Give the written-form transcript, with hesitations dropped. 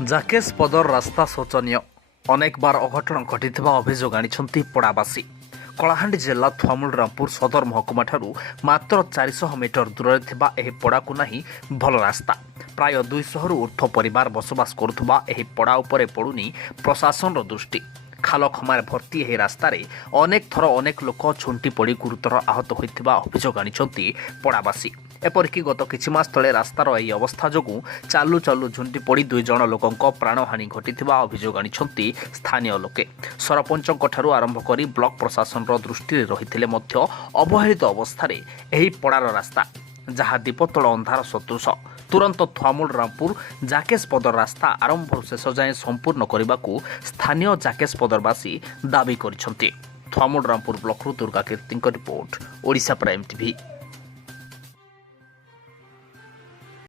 ଜାକେଶ ପଦର ରାସ୍ତା ଶୋଚନୀୟ। ଅନେକ ବାର ଅଘଟଣ ଘଟିଥିବା ଅଭିଯୋଗ ଆଣିଛନ୍ତି ପଡ଼ାବାସୀ। କଳାହାଣ୍ଡି ଜିଲ୍ଲା ଥୁଆମୁଲ ସଦର ମହକୁମାଠାରୁ ମାତ୍ର 400 ମିଟର ଦୂରରେ ଥିବା ଏହି ପଡ଼ାକୁ ନାହିଁ ଭଲ ରାସ୍ତା। ପ୍ରାୟ 200ରୁ ଉର୍ଦ୍ଧ୍ୱ ପରିବାର ବସବାସ କରୁଥିବା ଏହି ପଡ଼ା ଉପରେ ପଡ଼ୁନି ପ୍ରଶାସନର ଦୃଷ୍ଟି। ଖାଲଖମାରେ ଭର୍ତ୍ତି ଏହି ରାସ୍ତାରେ ଅନେକ ଥର ଅନେକ ଲୋକ ଝୁଣ୍ଟି ପଡ଼ି ଗୁରୁତର ଆହତ ହୋଇଥିବା ଅଭିଯୋଗ ଆଣିଛନ୍ତି ପଡ଼ାବାସୀ। ଏପରିକି ଗତ କିଛି ମାସ ତଳେ ରାସ୍ତାର ଏହି ଅବସ୍ଥା ଯୋଗୁଁ ଚାଲୁ ଚାଲୁ ଝୁଣ୍ଟି ପଡ଼ି 2 ଜଣ ଲୋକଙ୍କ ପ୍ରାଣହାନି ଘଟିଥିବା ଅଭିଯୋଗ ଆଣିଛନ୍ତି ସ୍ଥାନୀୟ ଲୋକେ। ସରପଞ୍ଚଙ୍କଠାରୁ ଆରମ୍ଭ କରି ବ୍ଲକ ପ୍ରଶାସନର ଦୃଷ୍ଟିରେ ରହିଥିଲେ ମଧ୍ୟ ଅବହେଳିତ ଅବସ୍ଥାରେ ଏହି ପଡ଼ାର ରାସ୍ତା, ଯାହା ଦୀପତଳ ଅନ୍ଧାର ସଦୃଶ। ତୁରନ୍ତ ଥୁଆମୁଲ ରାମପୁର ଜାକେଶ ପଦର ରାସ୍ତା ଆରମ୍ଭରୁ ଶେଷ ଯାଏଁ ସମ୍ପୂର୍ଣ୍ଣ କରିବାକୁ ସ୍ଥାନୀୟ ଜାକେଶ ପଦରବାସୀ ଦାବି କରିଛନ୍ତି। ଥୁଆମୁଲ ରାମପୁର ବ୍ଲକରୁ ଦୁର୍ଗା କୀର୍ତ୍ତିଙ୍କ ରିପୋର୍ଟ, ଓଡ଼ିଶା ପ୍ରାଇମ୍ ଟିଭି।